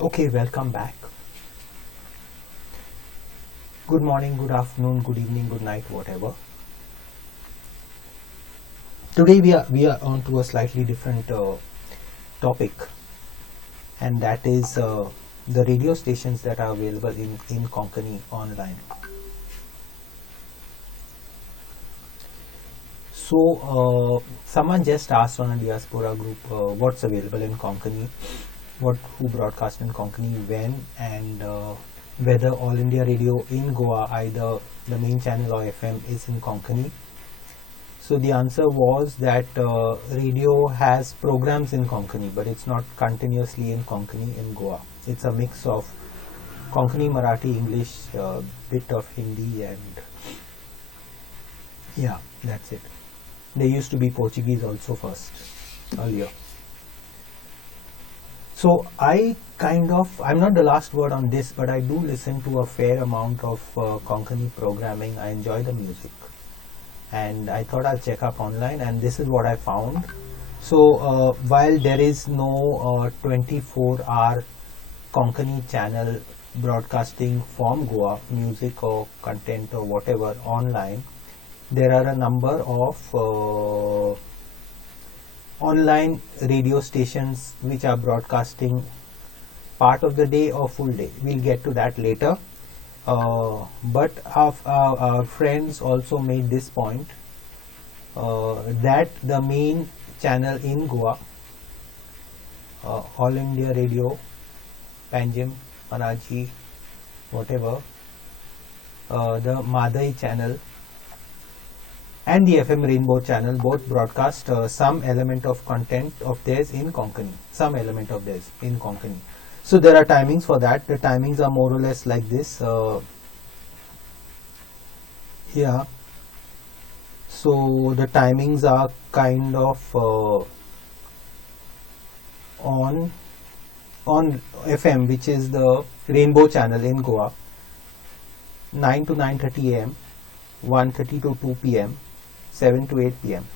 Okay, welcome back. Good morning, good afternoon, good evening, good night, whatever. Today we are on to a slightly different topic, and that is the radio stations that are available in Konkani online. So someone just asked on a diaspora group what's available in Konkani, who broadcast in Konkani, when, and whether All India Radio in Goa, either the main channel or FM, is in Konkani. So the answer was that radio has programs in Konkani, but it's not continuously in Konkani in Goa. It's a mix of Konkani, Marathi, English, bit of Hindi, and yeah, that's it. There used to be Portuguese also first, earlier. So I'm not the last word on this, but I do listen to a fair amount of Konkani programming. I enjoy the music, and I thought I'll check up online, and this is what I found. So while there is no 24-hour Konkani channel broadcasting from Goa, music or content or whatever online, there are a number of online radio stations which are broadcasting part of the day or full day. We'll get to that later. But our friends also made this point that the main channel in Goa, All India Radio, Panjim, Panaji, whatever, the Madai channel and the FM Rainbow channel both broadcast some element of content of theirs in Konkani. So there are timings for that. The timings are more or less like this. Yeah. So the timings are kind of on FM, which is the Rainbow channel in Goa, 9 to 9:30 a.m., 1:30 to 2 p.m., 7 to 8 p.m.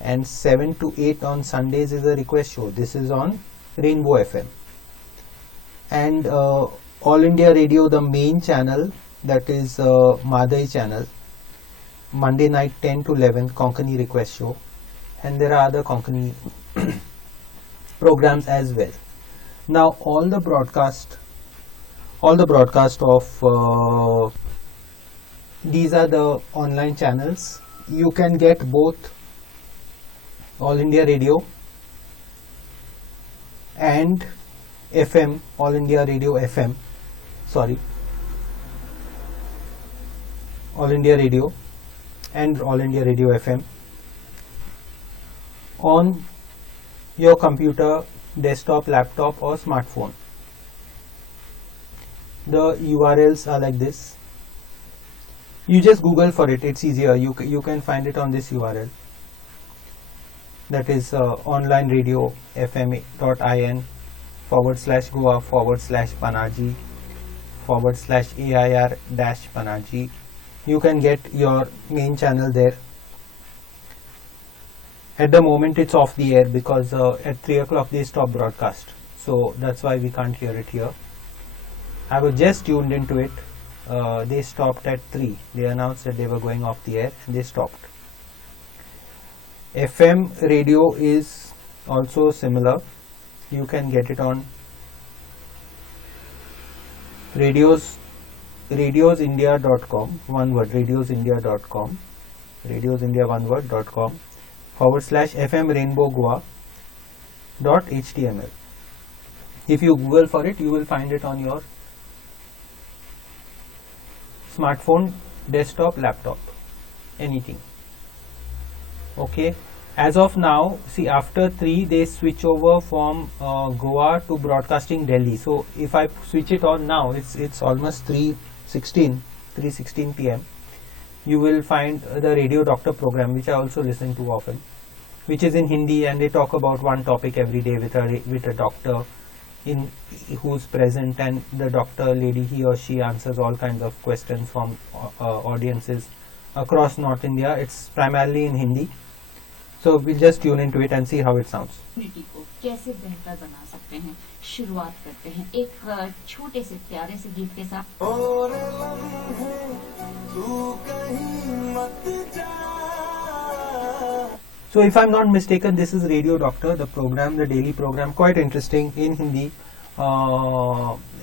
and 7 to 8 on Sundays is a request show. This is on Rainbow FM. And All India Radio, the main channel, that is Madai channel, Monday night 10 to 11, Konkani request show. And there are other Konkani programs as well. Now all the broadcast of these are the online channels. You can get both All India Radio and FM, All India Radio FM, All India Radio and All India Radio FM on your computer, desktop, laptop or smartphone. The URLs are like this. You just Google for it, it's easier. You can find it on this URL. That is onlineradio.in/Goa/Panaji/AIR-Panaji. You can get your main channel there. At the moment it's off the air because at 3 o'clock they stop broadcast. So that's why we can't hear it here. I was just tuned into it. They stopped at 3. They announced that they were going off the air and they stopped. FM radio is also similar. You can get it on radiosindia.com, one word, radiosindia.com, radiosindia, one word.com /FM Rainbow Goa.html. If you Google for it, you will find it on your smartphone, desktop, laptop, anything. Okay, as of now, see, after 3 they switch over from Goa to broadcasting Delhi. So if I switch it on now, it's almost 3:16 p.m. You will find the Radio Doctor program, which I also listen to often, which is in Hindi, and they talk about one topic every day with a doctor who's present, and the doctor lady, he or she answers all kinds of questions from audiences across North India. It's primarily in Hindi. So we'll just tune into it and see how it sounds. को कैसे बेहतर बना सकते हैं, शुरुआत करते हैं एक छोटे से प्यारे से गीत के साथ। और लम्हे तू कहीं मत जा। So if I'm not mistaken, this is Radio Doctor, the program, the daily program, quite interesting in Hindi,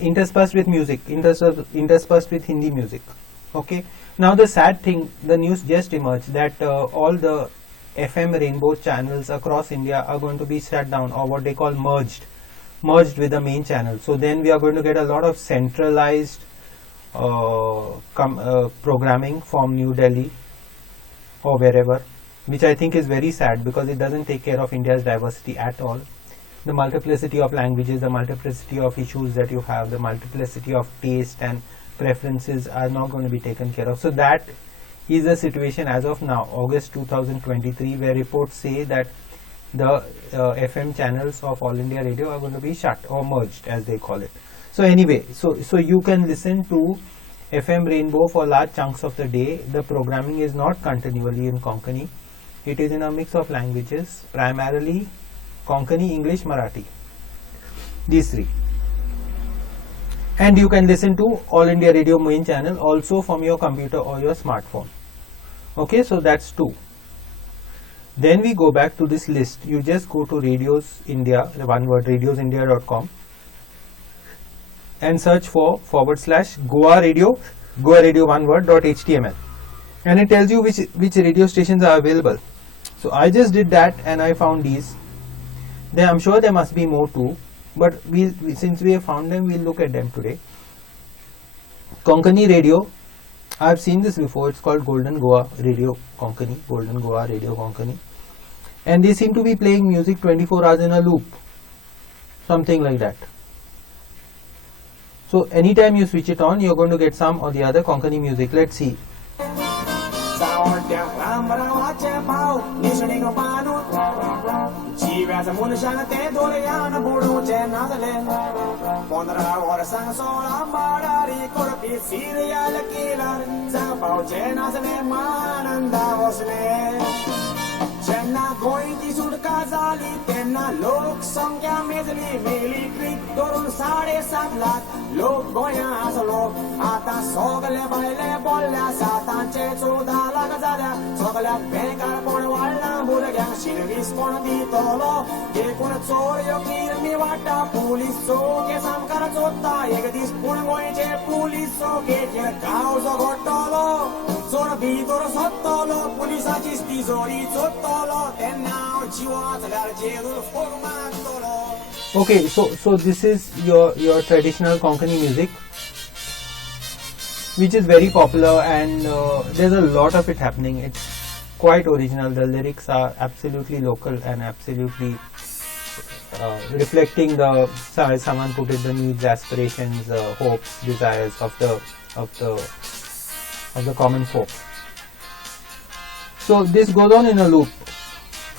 interspersed with music, interspersed with Hindi music. Okay. Now the sad thing, the news just emerged that all the FM rainbow channels across India are going to be shut down, or what they call merged with the main channel. So then we are going to get a lot of centralized programming from New Delhi or wherever, which I think is very sad because it doesn't take care of India's diversity at all. The multiplicity of languages, the multiplicity of issues that you have, the multiplicity of taste and preferences are not going to be taken care of. So that is the situation as of now, August 2023, where reports say that the FM channels of All India Radio are going to be shut or merged, as they call it. So anyway, so you can listen to FM Rainbow for large chunks of the day. The programming is not continually in Konkani. It is in a mix of languages, primarily Konkani, English, Marathi. These three. And you can listen to All India Radio main channel also from your computer or your smartphone. Okay, so that's 2. Then we go back to this list. You just go to Radios India, one word, radiosindia.com, and search for /Goa Radio, one word, .html, and it tells you which radio stations are available. So I just did that and I found these. Then I'm sure there must be more too, but since we have found them, we'll look at them today. Konkani Radio, I've seen this before. It's called Golden Goa Radio Konkani, Golden Goa Radio Konkani, and they seem to be playing music 24 hours in a loop, something like that. So anytime you switch it on, you're going to get some or the other Konkani music. Let's see. ज्यांना गोयची सुटका झाली त्यांना लोकसंख्या मेजली मेली trip करून 7.5 लाख लोक गोंया आसलो आता सगळे बायले बोलल्या 714 लाख जाल्या सगळ्यात बेकार कोण वाढला भुरग्यांक शिरवीस कोण दितलो एकूण चोर किरमी वाटा पुलीस चौके सामकार चोत्ता एक दीस पूण गोंयचे पुलीस चौकेचेर गांव झगडटलो चोर भितर सत्तलो पुलिसाचीच तिजोरी चोत्तलो. Okay, so this is your traditional Konkani music, which is very popular, and there's a lot of it happening. It's quite original. The lyrics are absolutely local and absolutely reflecting as someone put it, the needs, aspirations, hopes, desires of the common folk. So this goes on in a loop.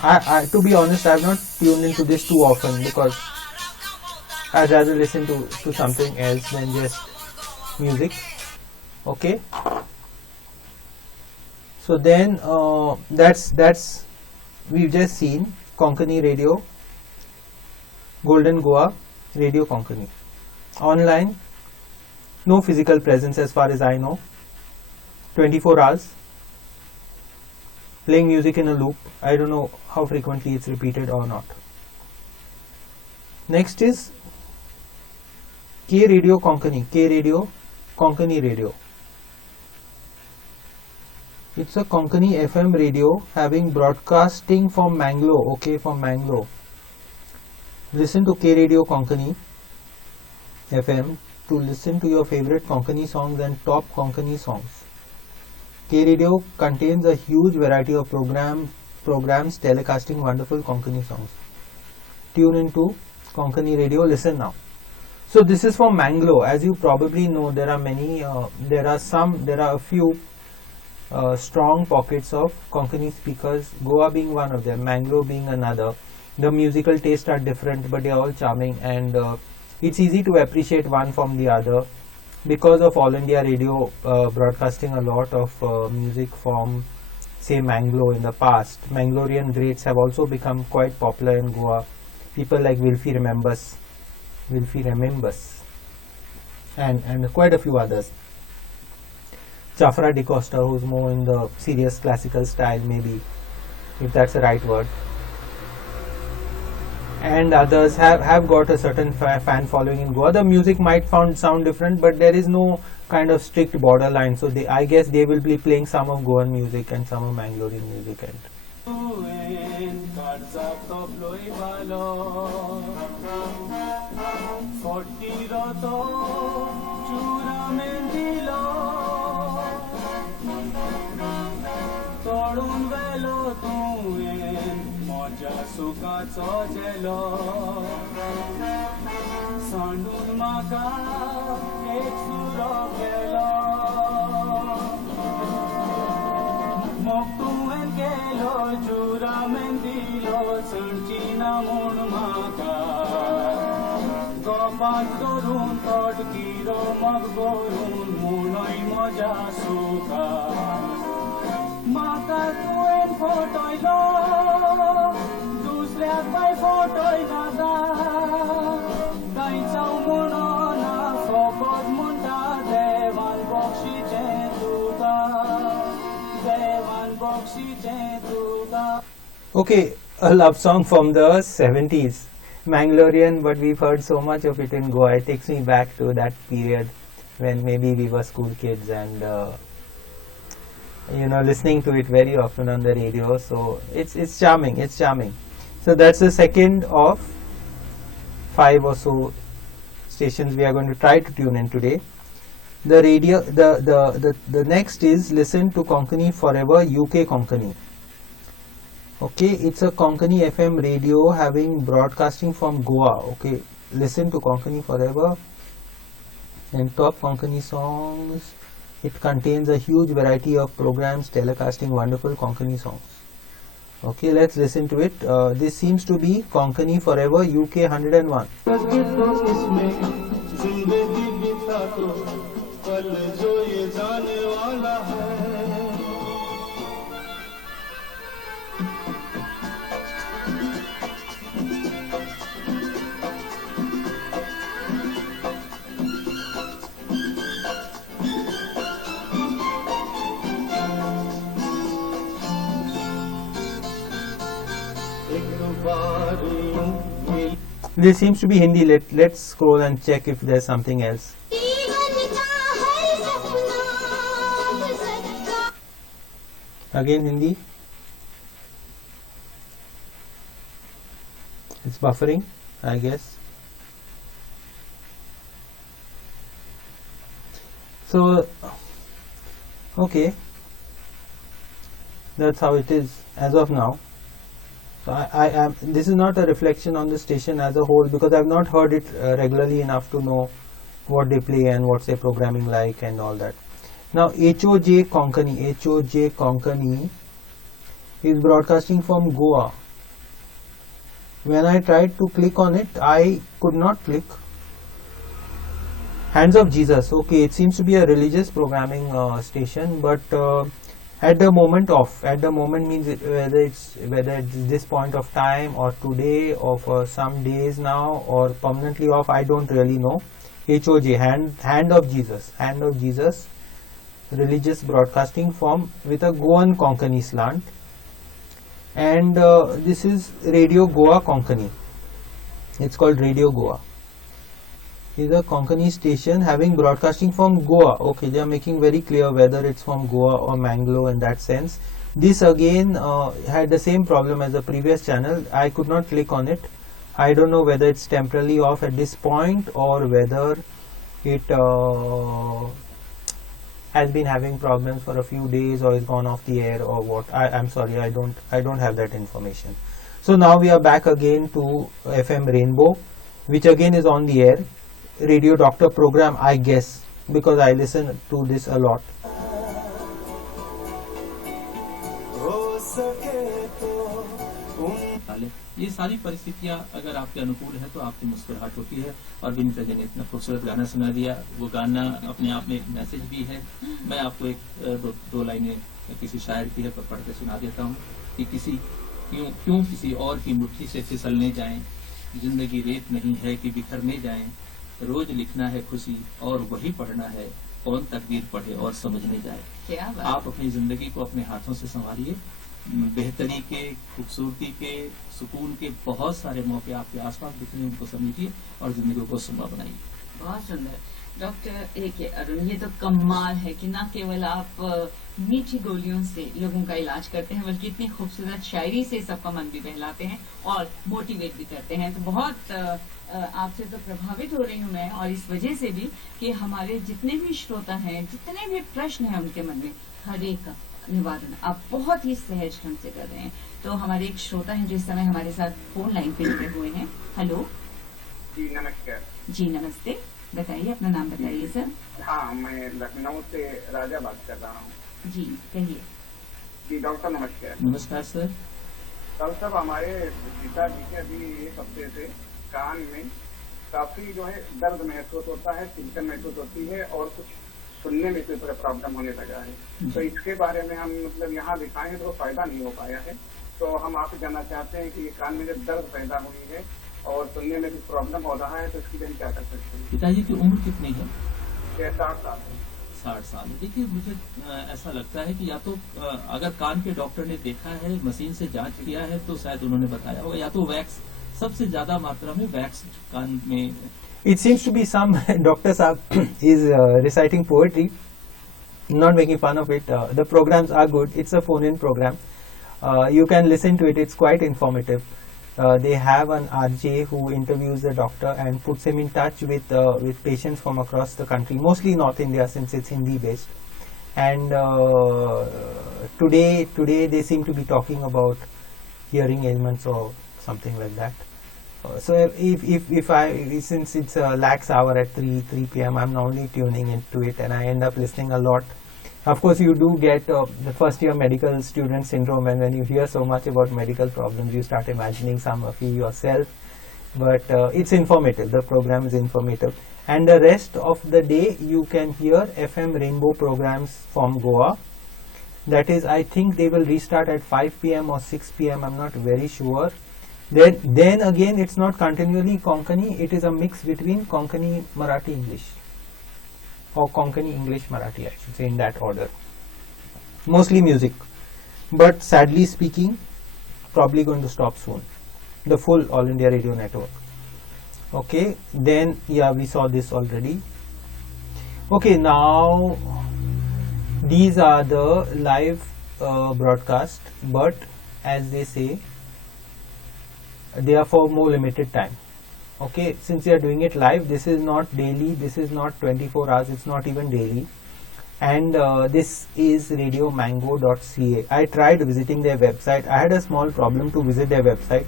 I to be honest, I have not tuned into this too often because I'd rather listen to something else than just music. Okay. So then that's we've just seen Konkani Radio, Golden Goa Radio Konkani. Online, no physical presence as far as I know. 24 hours. Playing music in a loop. I don't know how frequently it's repeated or not. Next is K Radio Konkani. K Radio Konkani Radio. It's a Konkani FM radio having broadcasting from Mangalore. Okay, from Mangalore. Listen to K Radio Konkani FM to listen to your favorite Konkani songs and top Konkani songs. K Radio contains a huge variety of programs telecasting wonderful Konkani songs. Tune into Konkani Radio, listen now. So this is from Mangalore. As you probably know, there are a few strong pockets of Konkani speakers, Goa being one of them, Mangalore being another. The musical tastes are different, but they are all charming, and it's easy to appreciate one from the other. Because of All India Radio broadcasting a lot of music from say Manglo in the past. Manglorian greats have also become quite popular in Goa. People like Wilfie remembers, and quite a few others. Jafra de Costa, who's more in the serious classical style, maybe, if that's the right word. And others have got a certain fan following in Goa. The music might sound different, but there is no kind of strict borderline. So I guess they will be playing some of Goan music and some of Mangalorian music. And सुखाचो जेलो सांडून म्हाका एक सुरो केलो मोग तुवें केलो जुरामेन दिलो चणची ना म्हूण म्हाका गोपात धरून तोडकिरो मग भरून म्हणूय म्हज्या सुखा म्हाका तुवें फटयलो दुसऱ्याक फटय नाका कांयच म्हणून फकत म्हणटा देवान बक्षिचें तुका देवान बक्षिचें तुका. okay, a love song from the 70s, Mangalorian, but we've heard so much of it in Goa. It takes me back to that period when maybe we were school kids and listening to it very often on the radio. So it's charming. So that's the second of 5 or so stations we are going to try to tune in today. The radio, the next is listen to Konkani Forever, UK Konkani. Okay, it's a Konkani FM radio having broadcasting from Goa. Okay, listen to Konkani Forever and top Konkani songs. It contains a huge variety of programs telecasting wonderful Konkani songs. Okay, let's listen to it. This seems to be Konkani Forever, UK 101. This seems to be Hindi. Let's scroll and check if there's something else. Again Hindi. It's buffering, I guess. So, okay, that's how it is as of now. So I am. This is not a reflection on the station as a whole because I've not heard it regularly enough to know what they play and what's their programming like and all that. Now HOJ Konkani is broadcasting from Goa. When I tried to click on it, I could not click. Hands of Jesus. Okay, it seems to be a religious programming station, but at the moment off. At the moment means whether it's this point of time or today or for some days now or permanently off. I don't really know. HOJ, Hand of Jesus, religious broadcasting form with a Goan Konkani slant, and this is Radio Goa Konkani. It's called Radio Goa. Is a Konkani station having broadcasting from Goa. Okay, they are making very clear whether it's from Goa or Manglo in that sense. This again had the same problem as the previous channel. I could not click on it. I don't know whether it's temporarily off at this point or whether it has been having problems for a few days or is gone off the air or what. I'm sorry, I don't have that information. So now we are back again to FM Rainbow, which again is on the air. Radio Doctor program, I guess, because I listen to this a lot. हाल है। ये सारी परिस्थितियां अगर आपके अनुकूल है तो आपकी मुस्कुराहट होती है। और विनीता जी ने इतना खूबसूरत गाना सुना दिया, वो गाना अपने आप में एक मैसेज भी है। मैं आपको एक दो लाइनें किसी शायर की है पढ़ के सुना देता हूँ कि क्यों किसी और की मुट्ठी से फिसलने जाएं, जिंदगी रेत नहीं है कि बिखरने जाएं, रोज लिखना है खुशी और वही पढ़ना है, कौन तकदीर पढ़े और समझने जाए। क्या बात। आप अपनी जिंदगी को अपने हाथों से संवारिए, बेहतरी के, खूबसूरती के, सुकून के बहुत सारे मौके आपके आसपास दिखने, उनको समेटिए और जिंदगी को सुंदर बनाइए। बहुत सुंदर डॉक्टर ए के अरुण, ये तो कमाल है कि ना केवल आप मीठी गोलियों से लोगों का इलाज करते हैं, बल्कि इतनी खूबसूरत शायरी से सबका मन भी बहलाते हैं और मोटिवेट भी करते हैं। तो बहुत आपसे तो प्रभावित हो रही हूँ मैं, और इस वजह से भी कि हमारे जितने भी श्रोता हैं, जितने भी प्रश्न हैं उनके मन में, हर एक का निवारण आप बहुत ही सहज ढंग से कर रहे हैं। तो हमारे एक श्रोता हैं जो इस समय हमारे साथ फोन लाइन पे जुड़े हुए हैं। हेलो जी नमस्कार। जी नमस्ते, बताइए अपना नाम बताइए सर। हाँ, मैं लखनऊ से राजा बात कर रहा हूँ। जी कहिए। जी डॉक्टर नमस्कार। नमस्कार सर। डॉक्टर साहब, हमारे पिताजी के अभी एक हफ्ते से कान में काफी जो है दर्द महसूस होता है, चिंतन महसूस होती है और कुछ सुनने में कोई प्रॉब्लम होने लगा है। तो इसके बारे में हम मतलब यहाँ दिखाए हैं तो फायदा नहीं हो पाया है। तो हम आपसे जानना चाहते हैं कि ये कान में जब दर्द पैदा हुई है और सुनने में कुछ प्रॉब्लम हो रहा है तो इसके लिए क्या कर सकते हैं? पिताजी की उम्र कितनी है? 60 साल है। 60 साल। देखिए, मुझे ऐसा लगता है कि या तो अगर कान के डॉक्टर ने देखा है, मशीन से जांच किया है, तो शायद उन्होंने बताया होगा, या तो वैक्स, सबसे ज्यादा मात्रा में वैक्स कान में। It seems to be some Dr. Saab is reciting poetry, not making fun of it. The programs are good. It's a phone-in program. You can listen to it. It's quite informative. They have an RJ who interviews the doctor and puts him in touch with patients from across the country, mostly North India since it's Hindi based. And today they seem to be talking about hearing ailments or something like that. So if I, since it's a lax hour at 3 p.m. I'm normally tuning into it and I end up listening a lot. Of course, you do get the first year medical student syndrome, and when you hear so much about medical problems, you start imagining some of you yourself. But it's informative. The program is informative, and the rest of the day you can hear FM rainbow programs from Goa. That is, I think they will restart at 5 p.m. or 6 p.m. I'm not very sure. Then again, it's not continually Konkani. It is a mix between Konkani Marathi English, or Konkani English Marathi, I should say, in that order. Mostly music, but sadly speaking, probably going to stop soon. The full All India Radio Network. Okay, then yeah, we saw this already. Okay, now these are the live broadcast, but as they say, they are for more limited time. Okay, since you are doing it live, this is not daily, this is not 24 hours, it's not even daily, and this is radiomango.ca. I tried visiting their website. I had a small problem to visit their website.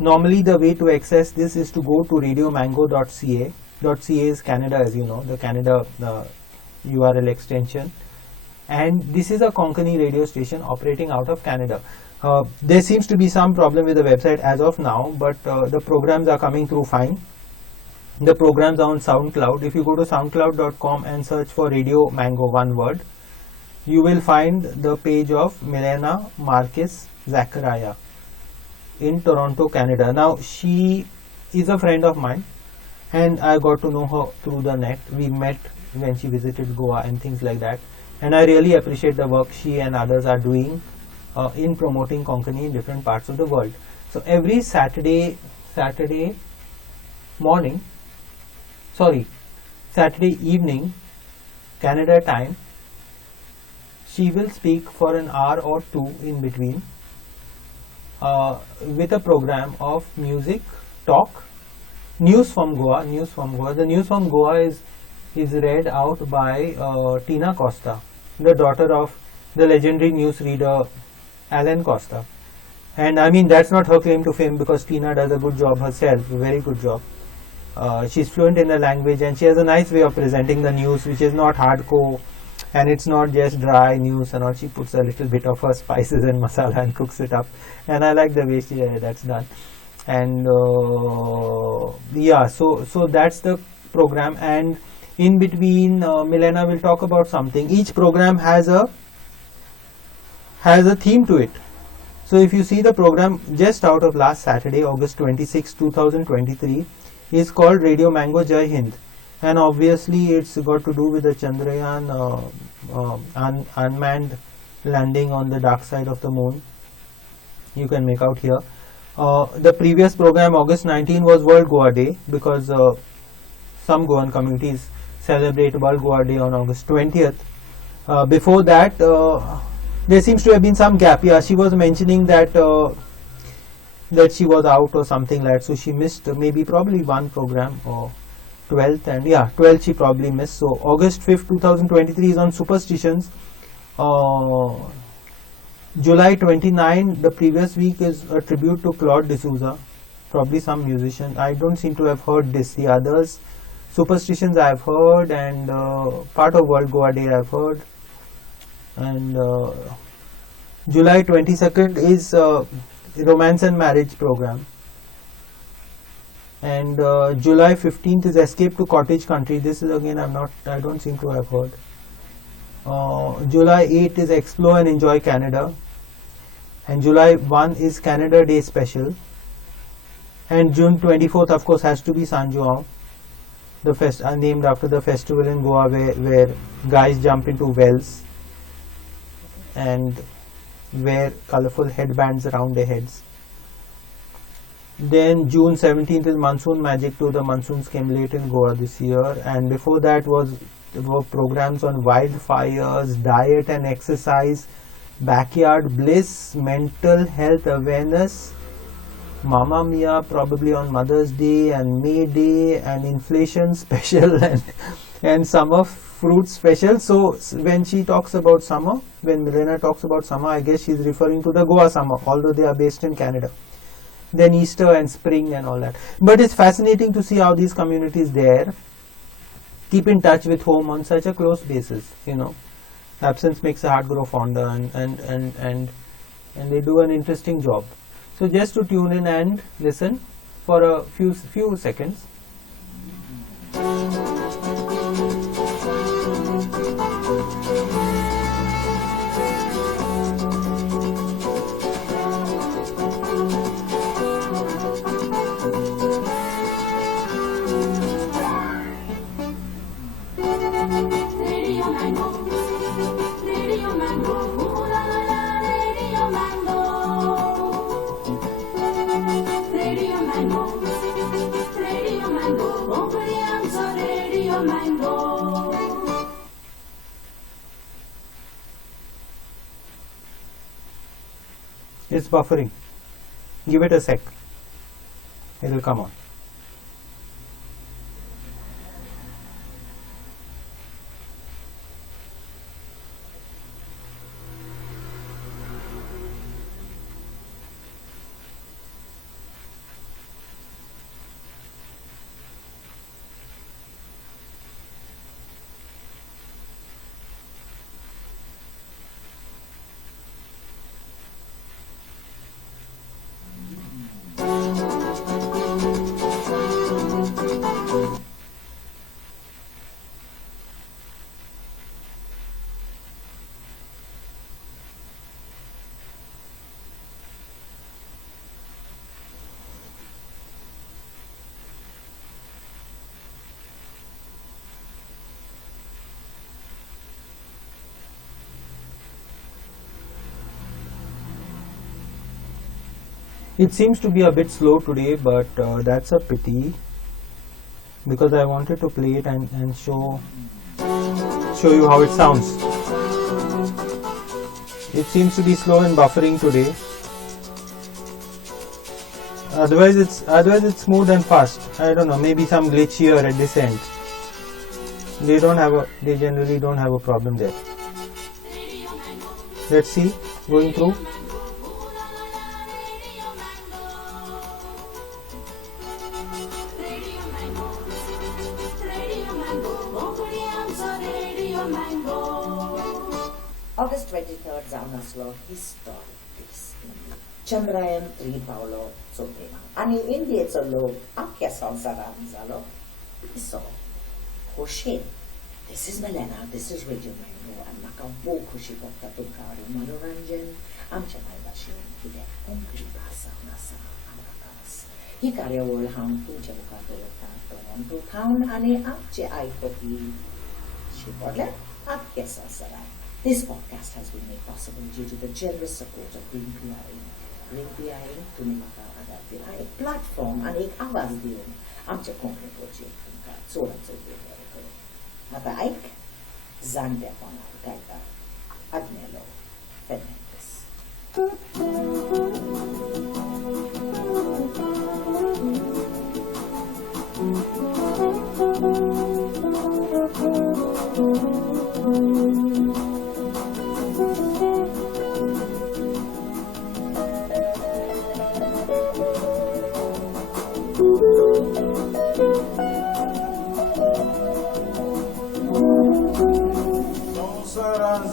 Normally the way to access this is to go to radiomango.ca. .ca is Canada, as you know, the Canada URL extension, and this is a Konkani radio station operating out of Canada. There seems to be some problem with the website as of now, but the programs are coming through fine. The programs are on SoundCloud. If you go to soundcloud.com and search for Radio Mango, one word, you will find the page of Milena Marquez Zachariah in Toronto, Canada. Now, she is a friend of mine, and I got to know her through the net. We met when she visited Goa and things like that, and I really appreciate the work she and others are doing in promoting Konkani in different parts of the world. So every Saturday evening, Canada time, she will speak for an hour or two in between with a program of music, talk, news from Goa. The news from Goa is read out by Tina Costa, the daughter of the legendary newsreader Alan Costa. And I mean, that's not her claim to fame, because Tina does a good job herself, a very good job. She's fluent in the language and she has a nice way of presenting the news, which is not hardcore And it's not just dry news and all. She puts a little bit of her spices and masala and cooks it up, and I like the way that's done. And yeah, so that's the program. And in between, Milena will talk about something. Each program has a theme to it. So if you see the program just out of last Saturday, August 26, 2023, is called Radio Mango Jai Hind. And obviously it's got to do with the Chandrayaan unmanned landing on the dark side of the moon. You can make out here. The previous program, August 19, was World Goa Day, because some Goan communities celebrate World Goa Day on August 20th. Before that, there seems to have been some gap. Yeah, she was mentioning that that she was out or something like that, so she missed probably one program, or 12th, and yeah, 12th she probably missed. So August 5th, 2023 is on superstitions. July 29, the previous week, is a tribute to Claude D'Souza, probably some musician. I don't seem to have heard this. The others, superstitions I have heard, and part of World Goa Day I have heard. And July 22nd is Romance and Marriage program. And July 15th is Escape to Cottage Country. This is again I don't seem to have heard. July 8th is Explore and Enjoy Canada. And July 1 is Canada Day Special. And June 24th, of course, has to be San Juan, the named after the festival in Goa where guys jump into wells and wear colorful headbands around their heads. Then June 17th is Monsoon Magic Tour. The monsoons came late in Goa this year, and before that were programs on wildfires, diet and exercise, backyard bliss, mental health awareness, Mamma Mia probably on Mother's Day, and May Day, and inflation special, and summer fruit special. So when she talks about summer, when Milena talks about summer, I guess she's referring to the Goa summer, although they are based in Canada. Then Easter and spring and all that. But it's fascinating to see how these communities there keep in touch with home on such a close basis. Absence makes the heart grow fonder, and they do an interesting job. So just to tune in and listen for a few seconds. It's buffering. Give it a sec. It will come on. It seems to be a bit slow today, but that's a pity, because I wanted to play it and show you how it sounds. It seems to be slow and buffering today. Otherwise it's smooth and fast. I don't know, maybe some glitch here at this end. They generally don't have a problem there. Let's see, going through. Radio Mango. August 23rd zaunaslo historic dys. Chandrayaan-3 Paulo Sobrina. Ani Indiece log akhya sansaran zalo iso. Khushi. This is Milena, this is Radio Mango, and Makabo Khushi Bhakta Tukari Manoranjan, Amcha Naivashi, Hide Ongri Basa Nasa Amkatas. Hi कार्यवळ हांव तुमच्या मुखार दवरतां Toronto थावन आनी आमचे आयकपी शिकवले आख्या संवसारांत. This podcast has been made possible due to the generous support of Green PI. Green PI तुमी म्हाका आदार दिला एक प्लॅटफॉर्म आनी एक आवाज दिवन आमच्या कोंकणी प्रोजेक्ट तुमकां चोराचो बरें करूं. आता ऐक जाणटेपणान गायता Agnelo Fernandes.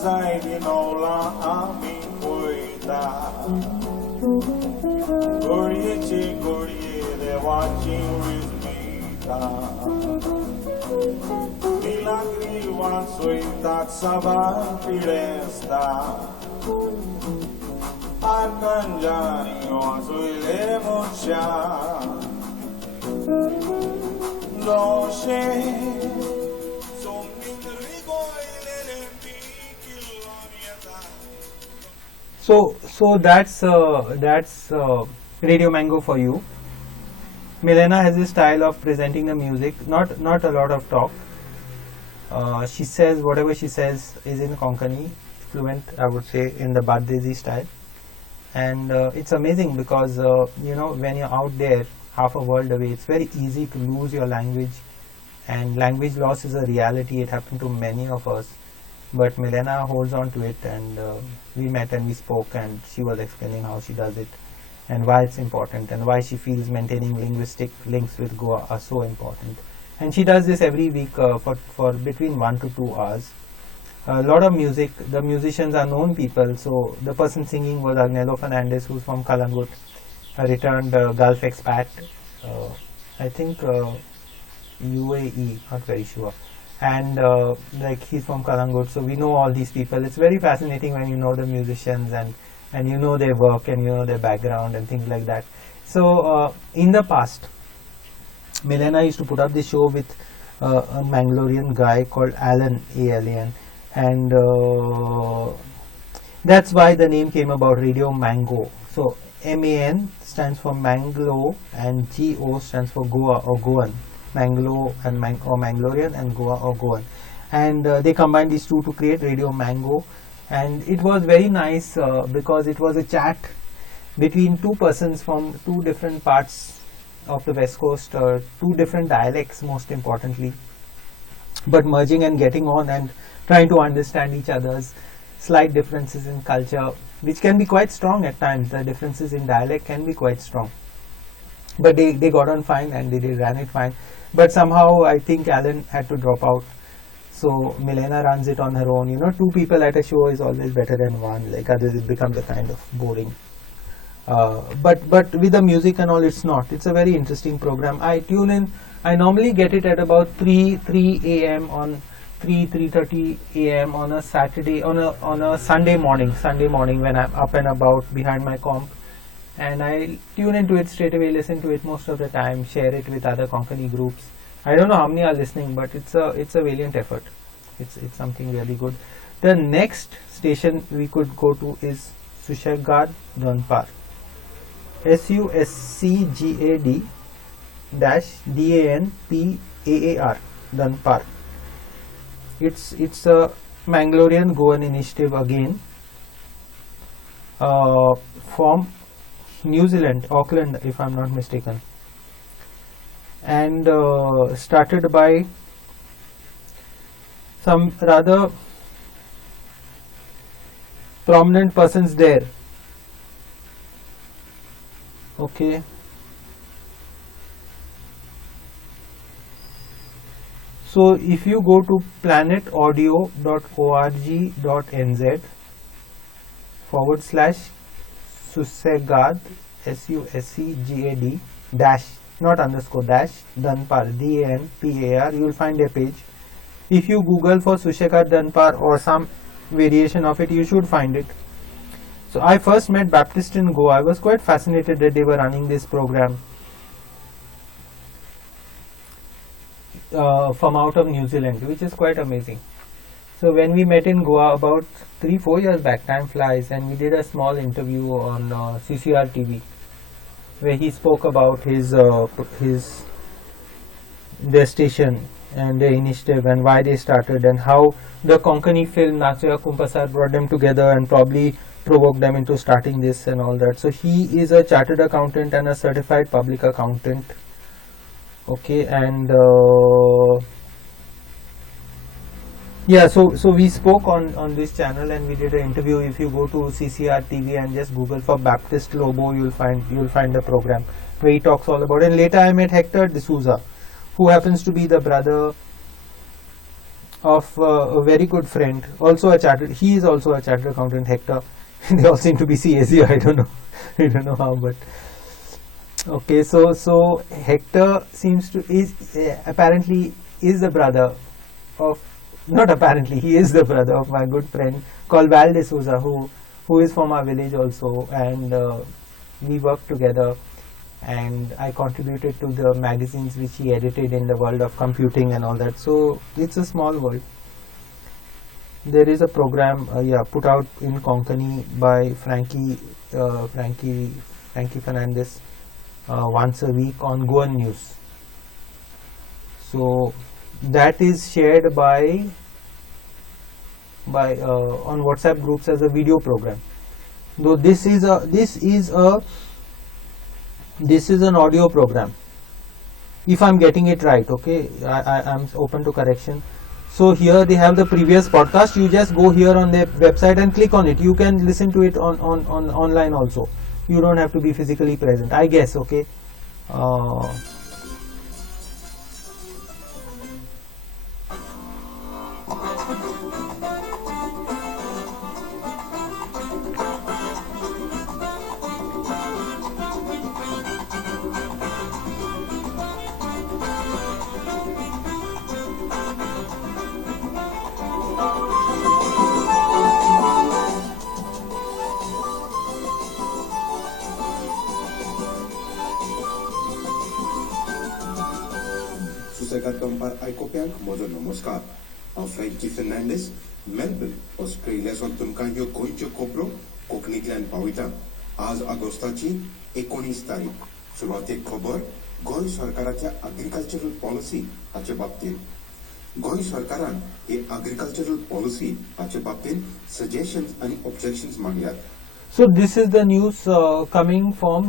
Zaidinola ami cuida Gorieci they watching with me Milagri wansui tatsavan piresta Arkanjani wansui lemocha No shame So that's Radio Mango for you. Milena has a style of presenting the music, not a lot of talk. She says whatever she says is in Konkani, fluent, I would say, in the Bardezi style. And it's amazing because when you're out there half a world away, it's very easy to lose your language, and language loss is a reality. It happened to many of us. But Milena holds on to it, and we met and we spoke, and she was explaining how she does it and why it's important and why she feels maintaining linguistic links with Goa are so important. And she does this every week for between 1 to 2 hours. A lot of music, the musicians are known people. So the person singing was Agnello Fernandez, who's from Kalangut, a returned Gulf expat, I think UAE, not very sure. And like he's from Kalangut, so we know all these people. It's very fascinating when you know the musicians and you know their work and you know their background and things like that. So in the past, Milena used to put up this show with a Mangalorean guy called Alan, A-L-A-N, and that's why the name came about, Radio Mango. So M-A-N stands for Manglo and G-O stands for Goa or Goan. Manglo and or Mangalorean and Goa or Goan, and they combined these two to create Radio Mango. And it was very nice because it was a chat between two persons from two different parts of the West Coast, two different dialects most importantly, but merging and getting on and trying to understand each other's slight differences in culture, which can be quite strong at times. The differences in dialect can be quite strong, but they got on fine and they ran it fine. But somehow I think Alan had to drop out, so Milena runs it on her own. Two people at a show is always better than one, like others it becomes a kind of boring. But with the music and all, it's not. It's a very interesting program. I tune in, I normally get it at about 3 a.m. on 3:30 a.m. on a Saturday, on a Sunday morning when I'm up and about behind my comp. And I tune into it straight away, listen to it most of the time, share it with other Konkani groups. I don't know how many are listening, but it's a valiant effort. It's something really good. The next station we could go to is Suscgad Donpar. SUSCGAD DANPAAR Donpar. It's a Mangalorean Goan initiative again, from New Zealand, Auckland, if I'm not mistaken, and started by some rather prominent persons there. Okay. So if you go to planetaudio.org.nz, /Susegad SUSCGAD dash, not underscore, dash Danpar DANPAR. You will find a page. If you Google for Susegad Danpar or some variation of it, you should find it. So I first met Baptist in Goa. I was quite fascinated that they were running this program from out of New Zealand, which is quite amazing. So when we met in Goa about 3-4 years back, time flies, and we did a small interview on CCR TV, where he spoke about their station and their initiative and why they started and how the Konkani film Nachoya Kumpasar brought them together and probably provoked them into starting this and all that. So he is a chartered accountant and a certified public accountant. Okay, and yeah, so we spoke on this channel and we did an interview. If you go to CCR TV and just Google for Baptist Lobo, you'll find the program where he talks all about it. And later I met Hector D'Souza, who happens to be the brother of a very good friend, he is also a chartered accountant, Hector. They all seem to be CSE, I don't know how, but okay, so Hector apparently is the brother of, not apparently, he is the brother of my good friend called Val D'Souza, who is from our village also, and we worked together. And I contributed to the magazines which he edited in the world of computing and all that. So it's a small world. There is a program put out in Konkani by Frankie Fernandez once a week on Goan News. So that is shared by on WhatsApp groups as a video program. Though this is an audio program, if I'm getting it right. Okay, I'm open to correction. So here they have the previous podcast. You just go here on their website and click on it. You can listen to it on online also. You don't have to be physically present, I guess. Okay. Susegat Dampar Aikopiank, Mojo Namaskar. I'm Frankie Fernandez, Melbourne, Australia. So तुमकां गोंयच्यो खबरो कोंकणींतल्यान पावयता. आज ऑगस्टाची 19 तारीख. सुरवातेक खबर गोंय सरकाराच्या एग्रीकल्चरल पॉलिसी हाचे बाबतींत. गोंय सरकारान हे एग्रीकल्चरल पॉलिसी हाचे बाबतींत सजेशन्स आनी objections मागल्यात. So this is the news coming from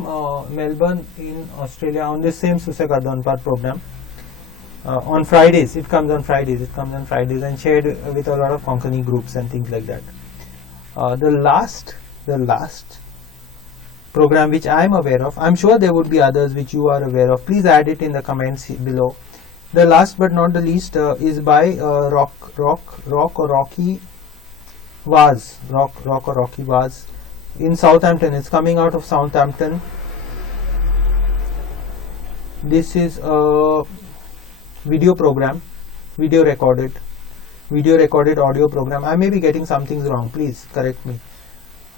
Melbourne in Australia on this same Susegat Dampar program. On Fridays, it comes on Fridays and shared with a lot of Konkani groups and things like that. The last program which I am aware of, I'm sure there would be others which you are aware of. Please add it in the comments below. The last but not the least is by Rock or Rocky Vaz in Southampton. It's coming out of Southampton. This is a video program, video recorded audio program. I may be getting some things wrong, please correct me.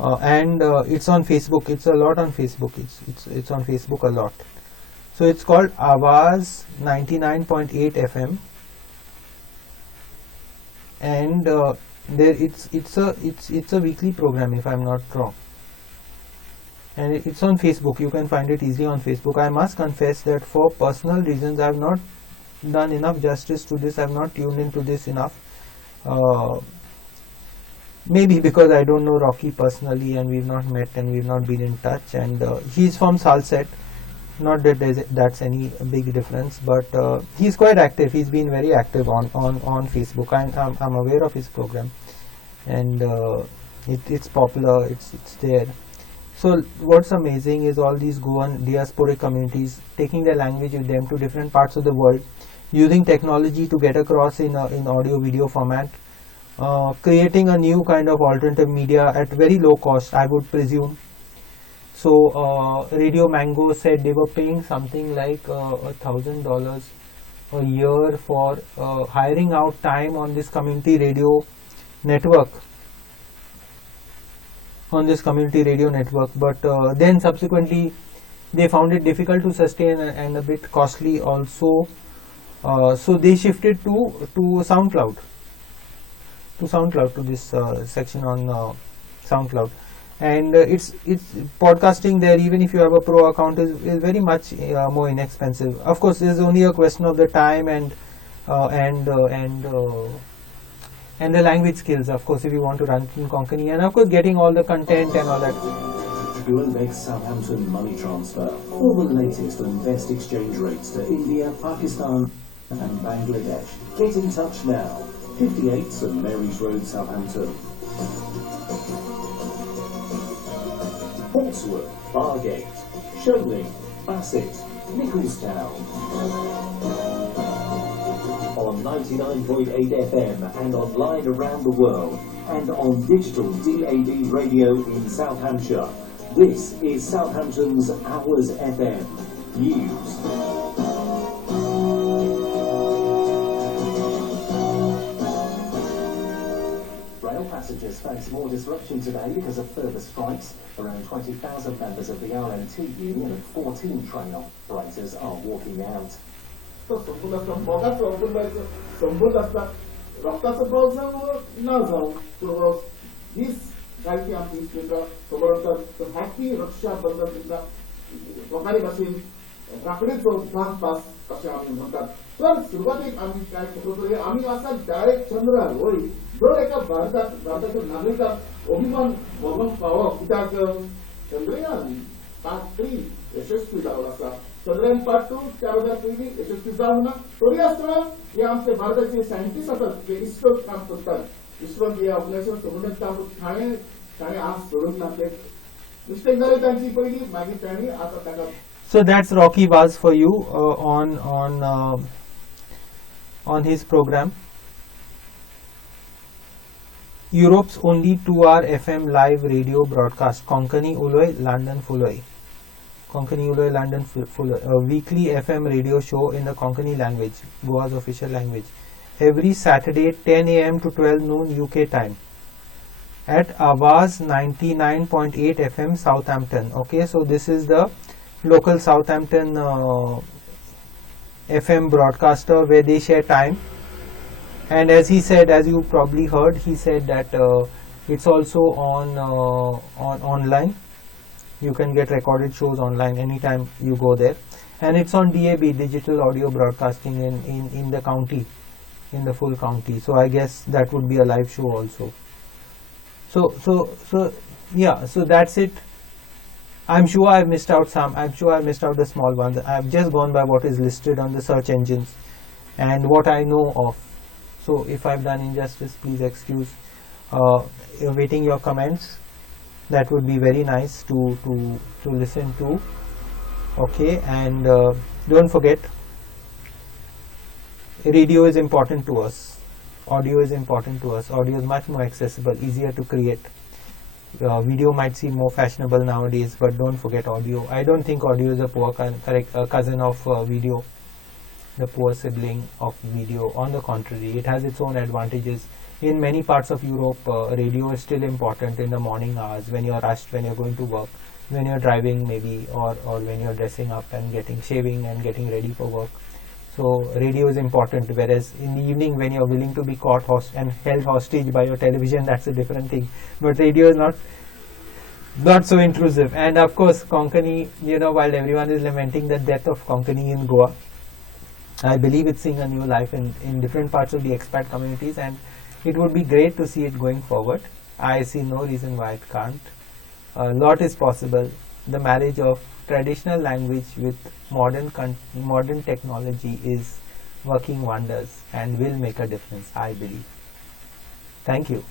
And it's on Facebook. It's a lot on Facebook. It's on Facebook a lot. So it's called Awaz 99.8 FM, and it's a weekly program if I'm not wrong, and it's on Facebook. You can find it easily on Facebook. I must confess that for personal reasons I have not done enough justice to this. I have not tuned into this enough. Maybe because I don't know Rocky personally and we've not met and we've not been in touch, and he's from Salset. Not that that's any big difference, but he's quite active. He's been very active on Facebook. I'm aware of his program, and it's popular. It's there. So what's amazing is all these Goan diasporic communities taking their language with them to different parts of the world, using technology to get across in audio video format. creating a new kind of alternative media at very low cost, I would presume. So Radio Mango said they were paying something like $1,000 a year for hiring out time on this community radio network. But then subsequently they found it difficult to sustain and a bit costly also. So they shifted to SoundCloud, to this section on SoundCloud, and it's podcasting there. Even if you have a pro account, is very much more inexpensive. Of course, there's only a question of the time and the language skills. Of course, if you want to run in Konkani, and of course getting all the content and all that. You will make Southampton money transfer. All the latest and best exchange rates to India, Pakistan and Bangladesh. Get in touch now. 58 St Mary's Road, Southampton. Portswood, Bargate, Sholing, Bassett, Nicholstown. On 99.8 FM and online around the world, and on digital DAB radio in South Hampshire. This is Southampton's Hours FM News. Rail passengers face more disruption today because of further strikes. Around 20,000 members of the RMT union and 14 train operators are walking out. गायकी आमची केंद्र समोर happy रक्षाबंधनದಿಂದ Konkani भाषेन राखडीचो भाग पास अशें आमी म्हणटात. तर सुरवातेक आमी काय करतले, आमी आसा डायरेक्ट चंद्रार वय. दर एका भारताच्या नागरिकाक अभिमान भोगोवंक पावप, कित्याक चंद्रयान पार्ट 3 यशस्वी जावन आसा. चंद्रयान पार्ट 2 त्या वेळार पयलीं यशस्वी जावंक ना. तरी आसतना हे आमचे भारताचे सायंटिस्ट आसात जे इस्रो काम करतात. इस्रो ह्या ऑर्गनायझेशन सोडून ताणें आज सोडून टाकले. मिस्टेक जाली तांची पयली, मागीर तांणी आतां ताका. So that's Rocky Vaz for you on his program. Europe's only 2-hour FM live radio broadcast, Konkani Uloi London Fuloi. Konkani Uloi London Fuloi, a weekly FM radio show in the Konkani language, Goa's official language, every Saturday 10 a.m. to 12 noon UK time at Awaz 99.8 FM Southampton. Okay, so this is the local Southampton FM broadcaster where they share time. And as he said, as you probably heard, he said that it's also on online. You can get recorded shows online anytime you go there, and it's on DAB, digital audio broadcasting in the county, in the full county. So I guess that would be a live show also. So yeah, so that's it. I'm sure I've missed out some. I'm sure I missed out the small ones. I've just gone by what is listed on the search engines and what I know of. So if I've done injustice, please excuse. Awaiting your comments. That would be very nice to listen to. Okay, and don't forget, radio is important to us. Audio is important to us. Audio is much more accessible, easier to create. Video might seem more fashionable nowadays, but don't forget audio. I don't think audio is a poor cousin of video, the poor sibling of video. On the contrary, it has its own advantages. In many parts of Europe, radio is still important in the morning hours when you're rushed, when you're going to work, when you're driving maybe, or when you're dressing up and shaving and getting ready for work. So radio is important, whereas in the evening when you're willing to be caught and held hostage by your television, that's a different thing. But radio is not so intrusive. And of course, Konkani, while everyone is lamenting the death of Konkani in Goa, I believe it's seeing a new life in different parts of the expat communities, and it would be great to see it going forward. I see no reason why it can't. A lot is possible. The marriage of traditional language with modern technology is working wonders and will make a difference, I believe. Thank you.